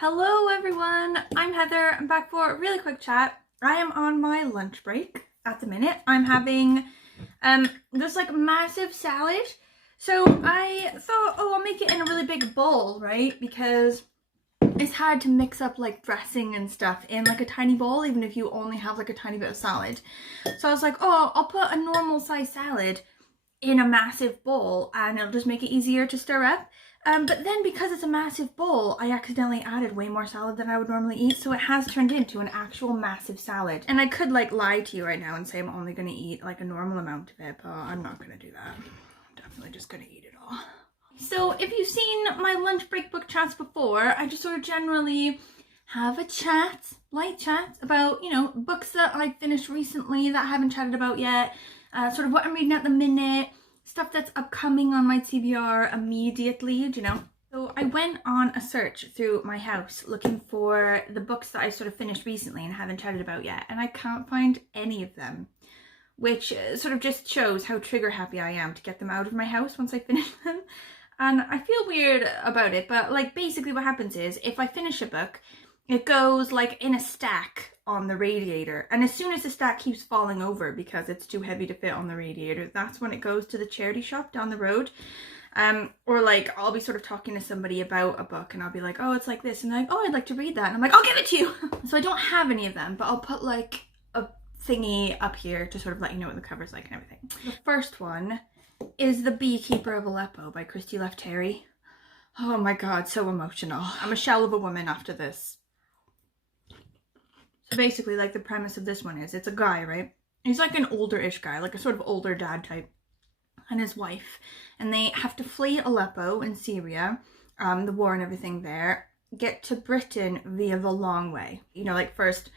Hello everyone, I'm Heather. I'm back for a really quick chat. I am on my lunch break at the minute. I'm having this like massive salad. So I thought, oh, I'll make it in a really big bowl, right? Because it's hard to mix up like dressing and stuff in like a tiny bowl, even if you only have like a tiny bit of salad. So I was like, oh, I'll put a normal size salad in a massive bowl and it'll just make it easier to stir up. But then because it's a massive bowl, I accidentally added way more salad than I would normally eat, so it has turned into an actual massive salad. And I could like lie to you right now and say I'm only going to eat like a normal amount of it, but I'm not going to do that. I'm definitely just going to eat it all. So if you've seen my lunch break book chats before, I just sort of generally have a chat, light chat about, you know, books that I finished recently that I haven't chatted about yet, sort of what I'm reading at the minute, stuff that's upcoming on my TBR immediately, you know. So I went on a search through my house looking for the books that I sort of finished recently and haven't chatted about yet, and I can't find any of them, which sort of just shows how trigger happy I am to get them out of my house once I finish them. And I feel weird about it, but like basically what happens is if I finish a book, it goes like in a stack on the radiator, and as soon as the stack keeps falling over because it's too heavy to fit on the radiator, that's when it goes to the charity shop down the road. Or like I'll be sort of talking to somebody about a book and I'll be like, oh, it's like this, and they're like, oh, I'd like to read that, and I'm like, I'll give it to you. So I don't have any of them, but I'll put like a thingy up here to sort of let you know what the cover's like and everything. The first one is The Beekeeper of Aleppo by Christy Left-Terry. Oh my god, so emotional. I'm a shell of a woman after this. So basically, like, the premise of this one is, it's a guy, right? He's like an older-ish guy, like a sort of older dad type, and his wife. And they have to flee Aleppo in Syria, the war and everything there, get to Britain via the long way. You know, like first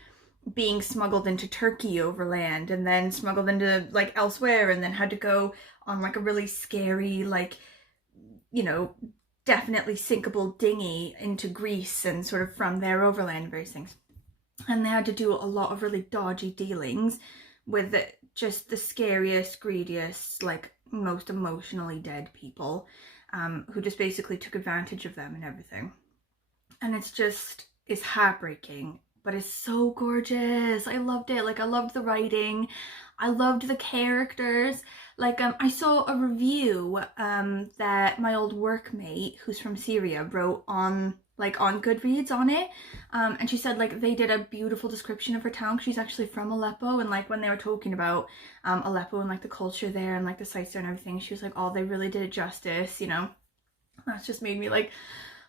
being smuggled into Turkey overland, and then smuggled into like elsewhere, and then had to go on like a really scary, like, you know, definitely sinkable dinghy into Greece, and sort of from there overland and various things. And they had to do a lot of really dodgy dealings with just the scariest, greediest, like most emotionally dead people, who just basically took advantage of them and everything. And it's heartbreaking, but it's so gorgeous. I loved it. Like, I loved the writing. I loved the characters. Like, I saw a review that my old workmate, who's from Syria, wrote on Goodreads on it, and she said like they did a beautiful description of her town. She's actually from Aleppo, and like when they were talking about Aleppo and like the culture there and like the sites there and everything, she was like, oh, they really did it justice, you know. That's just made me like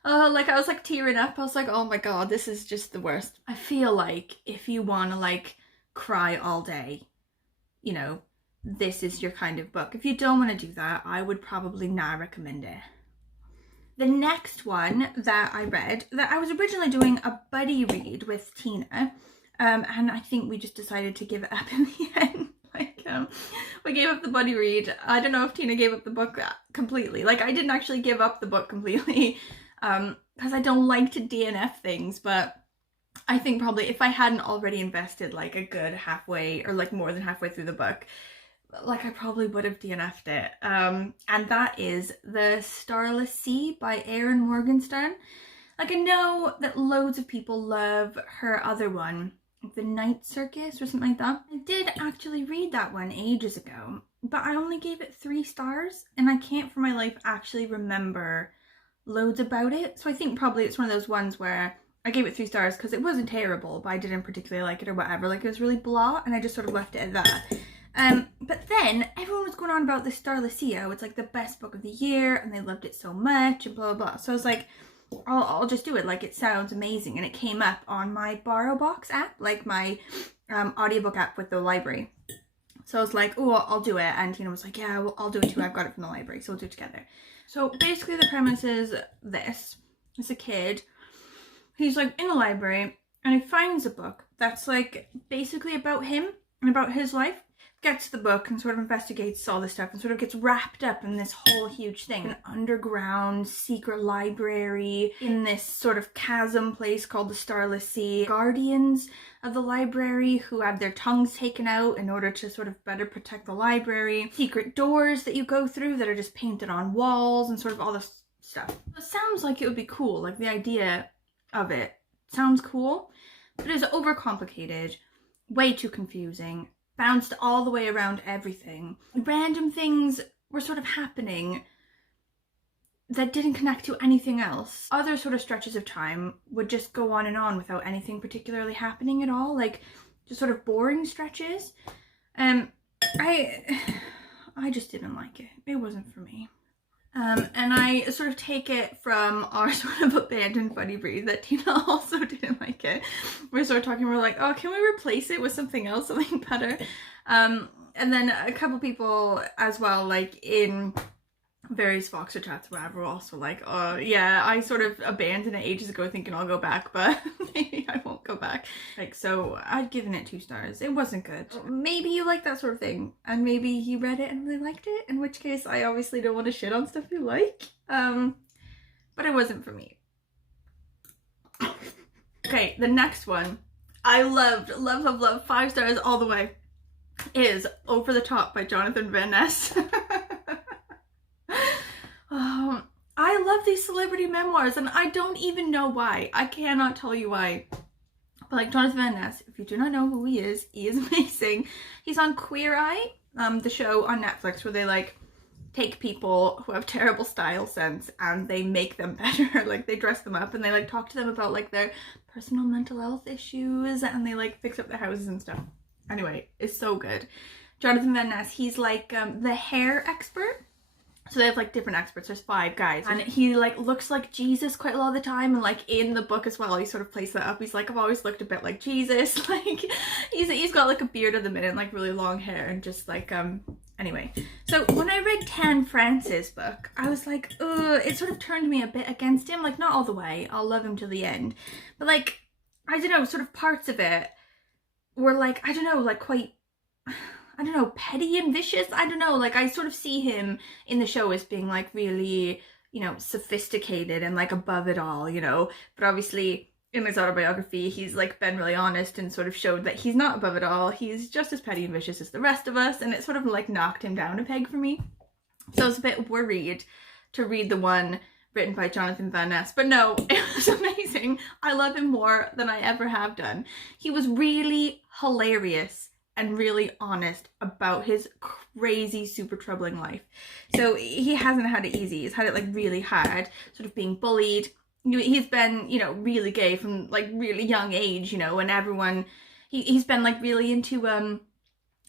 I was like tearing up. I was like, oh my god, this is just the worst. I feel like if you want to like cry all day, you know, this is your kind of book. If you don't want to do that, I would probably not recommend it. The next one that I read, that I was originally doing a buddy read with Tina, and I think we just decided to give it up in the end. We gave up the buddy read. I don't know if Tina gave up the book completely. Like, I didn't actually give up the book completely, because I don't like to DNF things, but I think probably if I hadn't already invested like a good halfway or like more than halfway through the book, like I probably would have DNF'd it. And that is The Starless Sea by Morgenstern. Like, I know that loads of people love her other one, The Night Circus or something like that. I did actually read that one ages ago, but I only gave it 3 stars, and I can't for my life actually remember loads about it. So I think probably it's one of those ones where I gave it 3 stars because it wasn't terrible, but I didn't particularly like it or whatever. Like, it was really blah, and I just sort of left it at that. But then everyone was going on about the Starless Sea. It's like the best book of the year, and they loved it so much, and blah blah blah. So I was like, I'll just do it. Like, it sounds amazing, and it came up on my BorrowBox app, like my audiobook app with the library. So I was like, oh, I'll do it. And Tina was like, yeah, well, I'll do it too. I've got it from the library, so we'll do it together. So basically, the premise is this: it's a kid. He's like in the library, and he finds a book that's like basically about him and about his life. Gets the book and sort of investigates all this stuff and sort of gets wrapped up in this whole huge thing. An underground secret library in this sort of chasm place called the Starless Sea. Guardians of the library who had their tongues taken out in order to sort of better protect the library. Secret doors that you go through that are just painted on walls and sort of all this stuff. It sounds like it would be cool, like the idea of it sounds cool, but it's overcomplicated, way too confusing, bounced all the way around everything. Random things were sort of happening that didn't connect to anything else. Other sort of stretches of time would just go on and on without anything particularly happening at all, like just sort of boring stretches. I just didn't like it. It wasn't for me. And I sort of take it from our sort of abandoned funny breed that Tina also didn't like it. We're sort of talking, we're like, oh, can we replace it with something else, something better? And then a couple people as well, like in various Voxer chats, whatever, were also like, oh yeah, I sort of abandoned it ages ago thinking I'll go back, but maybe I won't go back. Like, so I'd given it 2 stars. It wasn't good. Maybe you like that sort of thing, and maybe you read it and really liked it, in which case I obviously don't want to shit on stuff you like. But it wasn't for me. Okay, the next one I loved, love, 5 stars all the way, is Over the Top by Jonathan Van Ness. I love these celebrity memoirs, and I don't even know why. I cannot tell you why. But like Jonathan Van Ness, if you do not know who he is amazing. He's on Queer Eye, the show on Netflix where they like take people who have terrible style sense and they make them better. Like they dress them up and they like talk to them about like their personal mental health issues, and they like fix up their houses and stuff. Anyway, it's so good. Jonathan Van Ness, he's like the hair expert. So they have like different experts. There's 5 guys, and he like looks like Jesus quite a lot of the time, and like in the book as well he sort of plays that up. He's like, I've always looked a bit like Jesus. Like he's got like a beard at the minute and like really long hair, and just like anyway. So when I read Tan France's book, I was like, it sort of turned me a bit against him. Like not all the way, I'll love him till the end, but like I don't know, sort of parts of it were like, I don't know, like quite, I don't know, petty and vicious. I don't know, like I sort of see him in the show as being like really, you know, sophisticated and like above it all, you know, but obviously in his autobiography he's like been really honest and sort of showed that he's not above it all. He's just as petty and vicious as the rest of us, and it sort of like knocked him down a peg for me. So I was a bit worried to read the one written by Jonathan Van Ness, but no, it was amazing. I love him more than I ever have done. He was really hilarious and really honest about his crazy, super troubling life. So he hasn't had it easy. He's had it like really hard, sort of being bullied. He's been, you know, really gay from like really young age, you know, and everyone, he's been like really into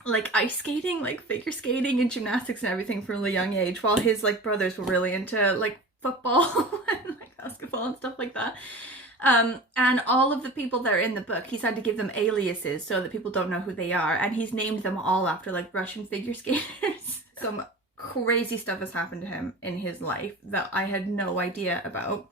like ice skating, like figure skating and gymnastics and everything from a really young age, while his like brothers were really into like football and like basketball and stuff like that. And all of the people that are in the book, he's had to give them aliases so that people don't know who they are, and he's named them all after like Russian figure skaters. Some crazy stuff has happened to him in his life that I had no idea about,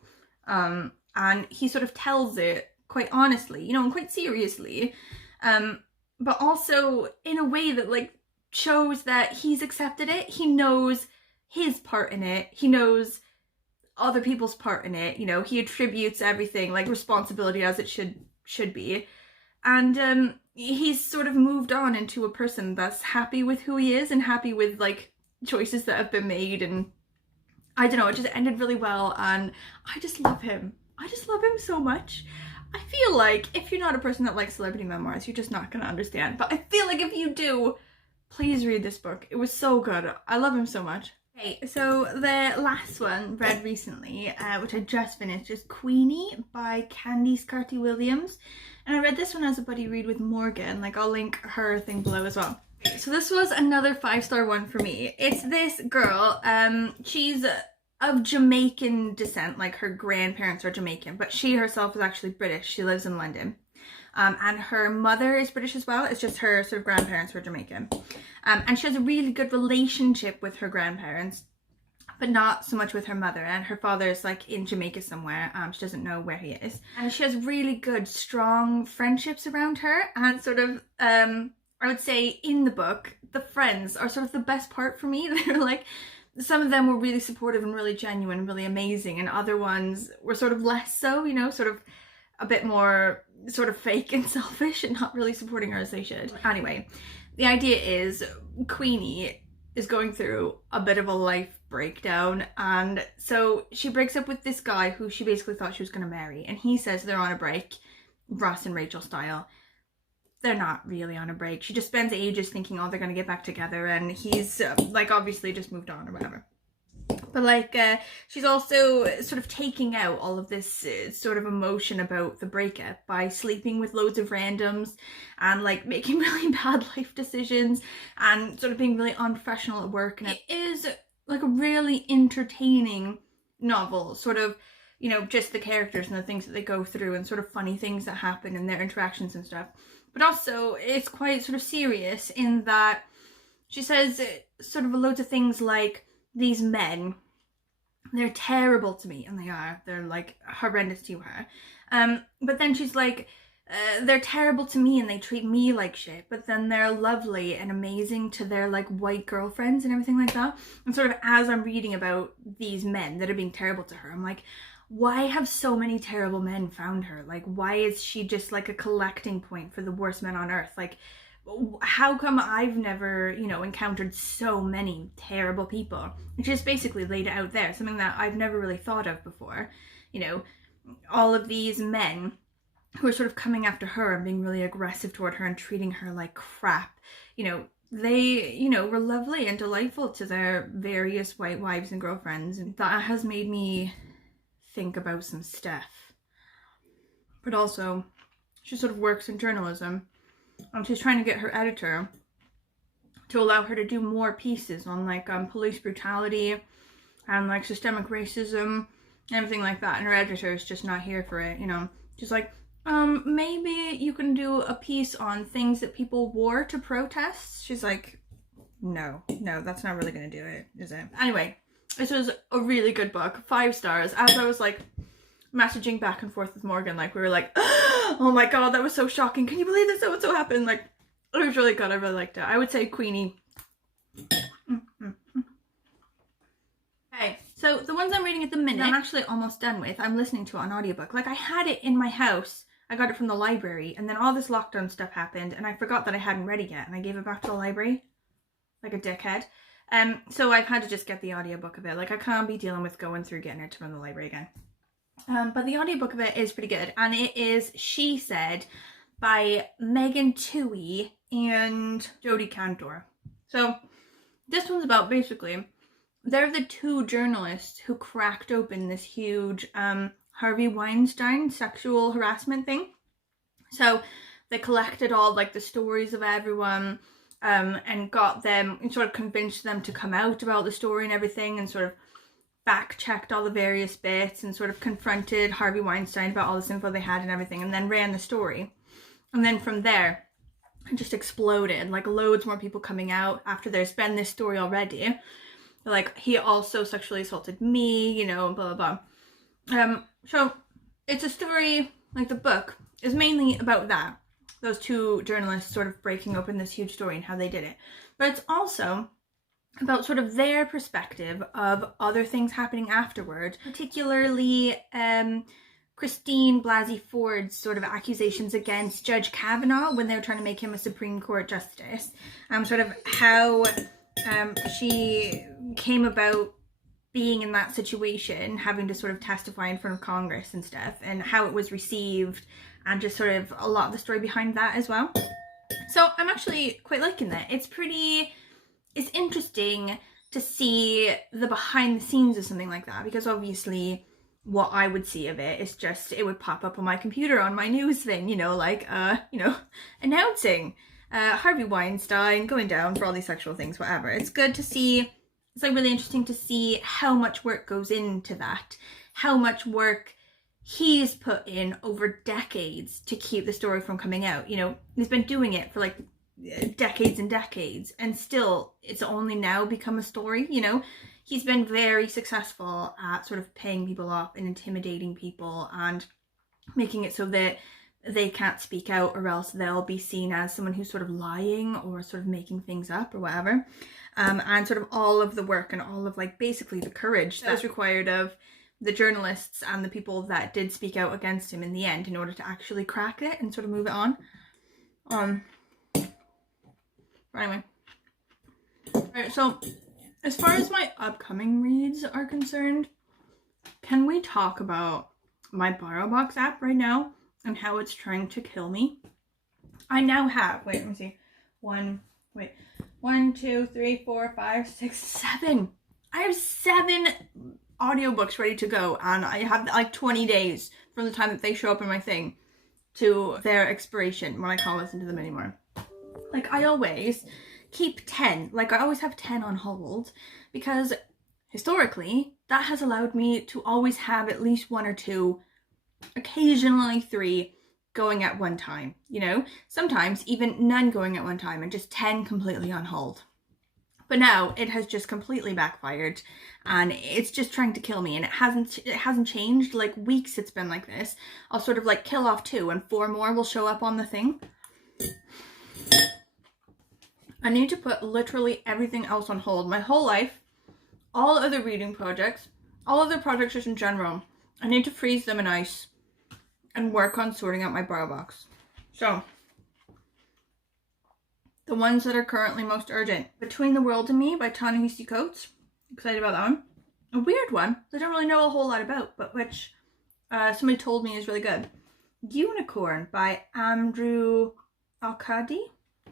and he sort of tells it quite honestly, you know, and quite seriously, but also in a way that like shows that he's accepted it. He knows his part in it, he knows other people's part in it, you know, he attributes everything like responsibility as it should be, and he's sort of moved on into a person that's happy with who he is and happy with like choices that have been made, and I don't know, it just ended really well, and I just love him. I just love him so much. I feel like if you're not a person that likes celebrity memoirs, you're just not gonna understand, but I feel like if you do, please read this book. It was so good. I love him so much. Okay, so the last one read recently, which I just finished, is Queenie by Scarty Williams, and I read this one as a buddy read with Morgan. Like I'll link her thing below as well. So this was another 5-star one for me. It's this girl, she's of Jamaican descent, like her grandparents are Jamaican, but she herself is actually British. She lives in London. And her mother is British as well. It's just her sort of grandparents were Jamaican. And she has a really good relationship with her grandparents, but not so much with her mother. And her father is like in Jamaica somewhere. She doesn't know where he is. And she has really good, strong friendships around her. And sort of, I would say in the book, the friends are sort of the best part for me. They're like, some of them were really supportive and really genuine and really amazing. And other ones were sort of less so, you know, sort of a bit more sort of fake and selfish and not really supporting her as they should. Anyway, the idea is Queenie is going through a bit of a life breakdown. And so she breaks up with this guy who she basically thought she was going to marry, and he says they're on a break, Ross and Rachel style. They're not really on a break. She just spends ages thinking, oh, they're going to get back together, and he's like obviously just moved on or whatever. But like she's also sort of taking out all of this sort of emotion about the breakup by sleeping with loads of randoms and like making really bad life decisions and sort of being really unprofessional at work. And it is like a really entertaining novel, sort of, you know, just the characters and the things that they go through and sort of funny things that happen and their interactions and stuff. But also it's quite sort of serious in that she says sort of loads of things like, these men, they're terrible to me, and they are. They're like horrendous to her. But then she's like, they're terrible to me and they treat me like shit, but then they're lovely and amazing to their like white girlfriends and everything like that. And sort of as I'm reading about these men that are being terrible to her, I'm like, why have so many terrible men found her? Like, why is she just like a collecting point for the worst men on earth? Like, how come I've never, you know, encountered so many terrible people? It's just basically laid it out there, something that I've never really thought of before. You know, all of these men who are sort of coming after her and being really aggressive toward her and treating her like crap, you know, they, you know, were lovely and delightful to their various white wives and girlfriends, and that has made me think about some stuff. But also, she sort of works in journalism, and she's trying to get her editor to allow her to do more pieces on like police brutality and like systemic racism and everything like that, and her editor is just not here for it, you know. She's like, maybe you can do a piece on things that people wore to protests. She's like, no, that's not really gonna do it, is it? Anyway, this was a really good book, 5 stars. As I was like messaging back and forth with Morgan, like we were like, oh my god, that was so shocking, can you believe this, so and so happened? Like, it was really good. I really liked it. I would say Queenie. Okay, so the ones I'm reading at the minute, I'm actually almost done with. I'm listening to it on audiobook. Like, I had it in my house, I got it from the library, and then all this lockdown stuff happened and I forgot that I hadn't read it yet, and I gave it back to the library like a dickhead. So I've had to just get the audiobook of it. Like, I can't be dealing with going through getting it from the library again. But the audiobook of it is pretty good, and it is She Said by Megan Twohey and Jodie Cantor. So this one's about, basically, they're the 2 journalists who cracked open this huge Harvey Weinstein sexual harassment thing. So they collected all like the stories of everyone and got them and sort of convinced them to come out about the story and everything, and sort of fact-checked all the various bits and sort of confronted Harvey Weinstein about all this info they had and everything, and then ran the story. And then from there, it just exploded, like loads more people coming out after there's been this story already. Like, he also sexually assaulted me, you know, blah, blah, blah. So it's a story, like the book is mainly about that. Those 2 journalists sort of breaking open this huge story and how they did it. But it's also about sort of their perspective of other things happening afterward, particularly Christine Blasey Ford's sort of accusations against Judge Kavanaugh when they were trying to make him a Supreme Court justice. Sort of how she came about being in that situation, having to sort of testify in front of Congress and stuff, and how it was received, and just sort of a lot of the story behind that as well. So I'm actually quite liking that. It's interesting to see the behind the scenes of something like that, because obviously what I would see of it is just, it would pop up on my computer on my news thing, you know, like, you know, announcing Harvey Weinstein going down for all these sexual things, whatever. It's good to see, it's like really interesting to see how much work goes into that, how much work he's put in over decades to keep the story from coming out. You know, he's been doing it for like decades and decades, and still it's only now become a story. You know, he's been very successful at sort of paying people off and intimidating people and making it so that they can't speak out, or else they'll be seen as someone who's sort of lying or sort of making things up or whatever. And sort of all of the work and all of like basically the courage that was required of the journalists and the people that did speak out against him in the end in order to actually crack it and sort of move it on. Anyway. Right, so As far as my upcoming reads are concerned, can we talk about my BorrowBox app right now and how it's trying to kill me? I now have, wait, let me see. 1, 2, 3, 4, 5, 6, 7. I have 7 audiobooks ready to go, and I have like 20 days from the time that they show up in my thing to their expiration when I can't listen to them anymore. Like, I always keep 10. Like, I always have 10 on hold because historically that has allowed me to always have at least 1 or 2, occasionally 3 going at one time, you know? Sometimes even none going at one time and just 10 completely on hold. But now it has just completely backfired and it's just trying to kill me, and it hasn't changed. Like, weeks it's been like this. I'll sort of like kill off 2 and 4 more will show up on the thing. I need to put literally everything else on hold. My whole life, all other reading projects, all other projects just in general. I need to freeze them in ice and work on sorting out my BorrowBox. So, the ones that are currently most urgent. Between the World and Me by Ta-Nehisi Coates. Excited about that one. A weird one that I don't really know a whole lot about, but which somebody told me is really good. Unicorn by Andrew Alcadi.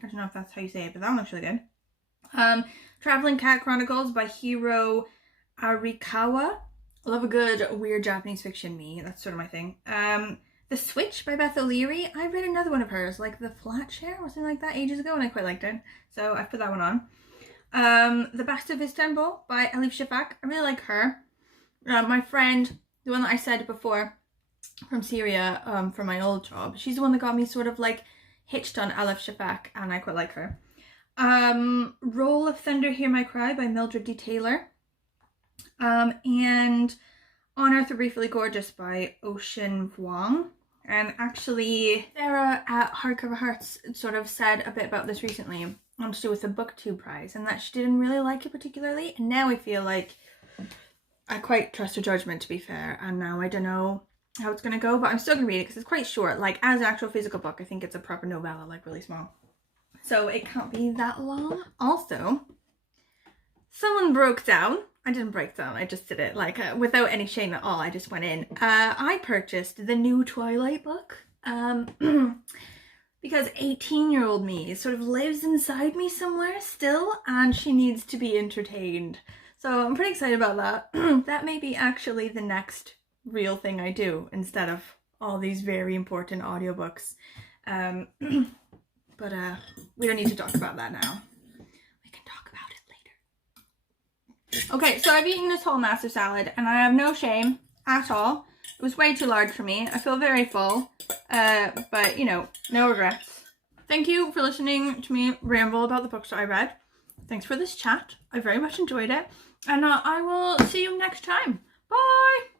I don't know if that's how you say it, but that one looks really good. Traveling Cat Chronicles by Hiro Arikawa. I love a good weird Japanese fiction, me. That's sort of my thing. The Switch by Beth O'Leary. I read another one of hers, like The Flat Share or something like that ages ago, and I quite liked it. So I put that one on. The Bast of Istanbul by Elif Shafak. I really like her. My friend, the one that I said before from Syria, from my old job, she's the one that got me sort of like hitched on Elif Shafak, and I quite like her. Roll of Thunder, Hear My Cry by Mildred D. Taylor. And On Earth, A Briefly Gorgeous by Ocean Vuong. And actually, Sarah at Hardcover Hearts sort of said a bit about this recently, to do with the BookTube prize, and that she didn't really like it particularly. And now I feel like I quite trust her judgment, to be fair. And now I don't know how it's going to go, but I'm still going to read it because it's quite short. Like, as an actual physical book, I think it's a proper novella, like really small. So it can't be that long. Also, someone broke down. I didn't break down, I just did it like without any shame at all. I just went in. I purchased the new Twilight book because 18-year-old me sort of lives inside me somewhere still, and she needs to be entertained. So I'm pretty excited about that. That may be actually the next real thing I do instead of all these very important audiobooks. But we don't need to talk about that now. We can talk about it later. Okay, so I've eaten this whole massive salad and I have no shame at all. It was way too large for me. I feel very full, but you know, no regrets. Thank you for listening to me ramble about the books I read. Thanks for this chat. I very much enjoyed it. And I will see you next time. Bye!